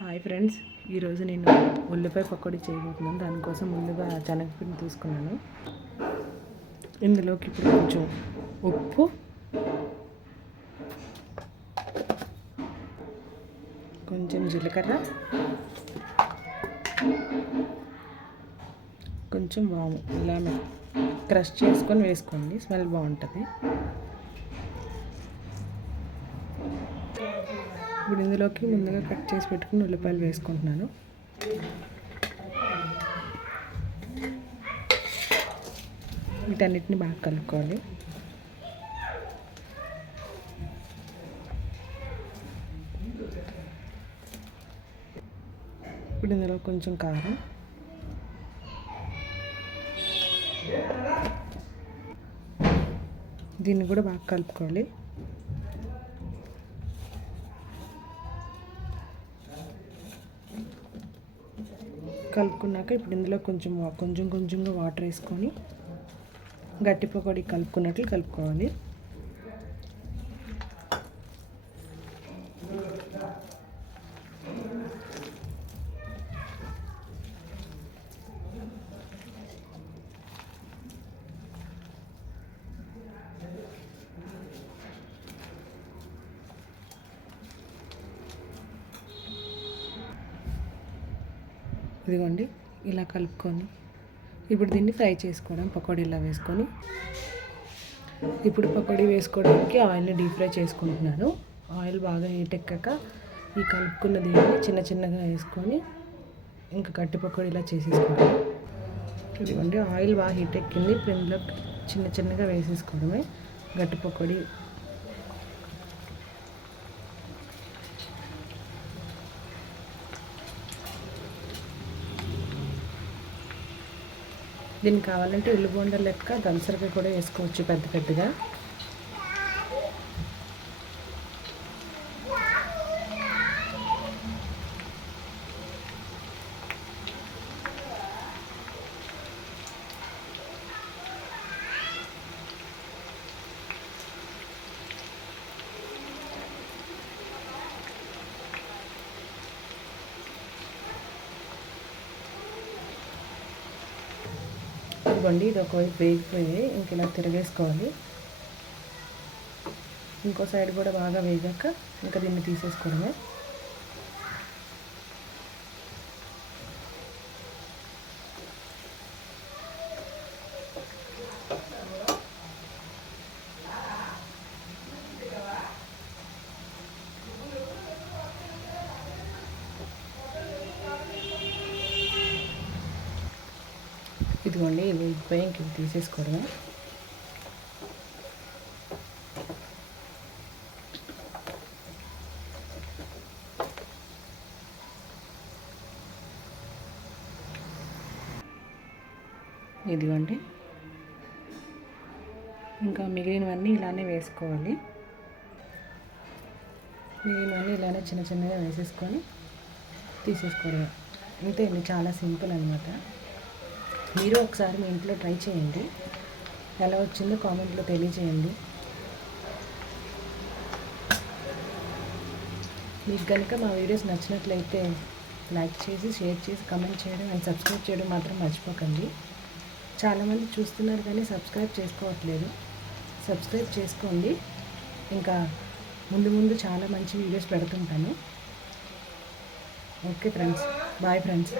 Hi friends ఈరోజు నేను ఉల్లిపాయ పకోడీ చేయబోతున్నాను. దానికోసం ముందుగా శనగపిండి తీసుకున్నాను. ఇందులోకి ఇప్పుడు కొంచెం ఉప్పు కొంచెం జీలకర్ర కొంచెం వాము. ఇలా క్రష్ చేసుకొని వేసుకోండి స్మెల్ బాగుంటుంది. ఇప్పుడు ఇందులోకి ముందుగా కట్ చేసి పెట్టుకుని ఉల్లిపాయలు వేసుకుంటున్నాను. వీటన్నిటిని బాగా కలుపుకోవాలి. ఇప్పుడు ఇందులో కొంచెం కారం. దీన్ని కూడా బాగా కలుపుకోవాలి. కలుపుకున్నాక ఇప్పుడు ఇందులో కొంచెం కొంచెం కొంచెంగా వాటర్ వేసుకొని గట్టి పకోడీ కలుపుకున్నట్లు కలుపుకోవాలి. ఇదిగోండి ఇలా కలుపుకొని ఇప్పుడు దీన్ని ఫ్రై చేసుకోవడం పకోడీలా వేసుకొని. ఇప్పుడు పకోడీ వేసుకోవడానికి ఆయిల్ని డీప్ ఫ్రై చేసుకుంటున్నాను. ఆయిల్ బాగా హీట్ ఎక్కాక ఈ కలుపుకున్న దీన్ని చిన్న చిన్నగా వేసుకొని ఇంకా గట్టి పకోడీలా చేసేసుకోవడం. ఇదిగోండి ఆయిల్ బాగా హీట్ ఎక్కింది. ఇప్పుడు ఇందులో చిన్న చిన్నగా వేసేసుకోవడమే. గట్టి పకోడీ దీనికి కావాలంటే ఉల్లిబొండ లెక్క దలసరిగా కూడా వేసుకోవచ్చు పెద్ద పెద్దగా. ఇదిగోండి ఇది ఒకవైపు వేగిపోయి ఇంక ఇలా తిరగేసుకోవాలి. ఇంకో సైడ్ కూడా బాగా వేగాక ఇంకా దీన్ని తీసేసుకోవడమే. ఇదిగోండి ఇవి వేగిపోయి ఇంక ఇవి తీసేసుకోవడమే. ఇదిగోండి. ఇంకా మిగిలినవన్నీ ఇలానే వేసుకోవాలి. మిగిలినవన్నీ ఇలానే చిన్న చిన్నగా వేసేసుకొని తీసేసుకోవడం అంతే అండి చాలా సింపుల్ అనమాట మీరు ఒకసారి మీ ఇంట్లో ట్రై చేయండి. ఎలా వచ్చిందో కామెంట్లో తెలియజేయండి. మీకు కనుక మా వీడియోస్ నచ్చినట్లయితే లైక్ చేసి షేర్ చేసి కమెంట్ చేయడం అండ్ సబ్స్క్రైబ్ చేయడం మాత్రం మర్చిపోకండి. చాలామంది చూస్తున్నారు కానీ సబ్స్క్రైబ్ చేసుకోవట్లేదు. సబ్స్క్రైబ్ చేసుకోండి. ఇంకా ముందు ముందు చాలా మంచి videos పెడుతుంటాను. Okay friends. Bye friends.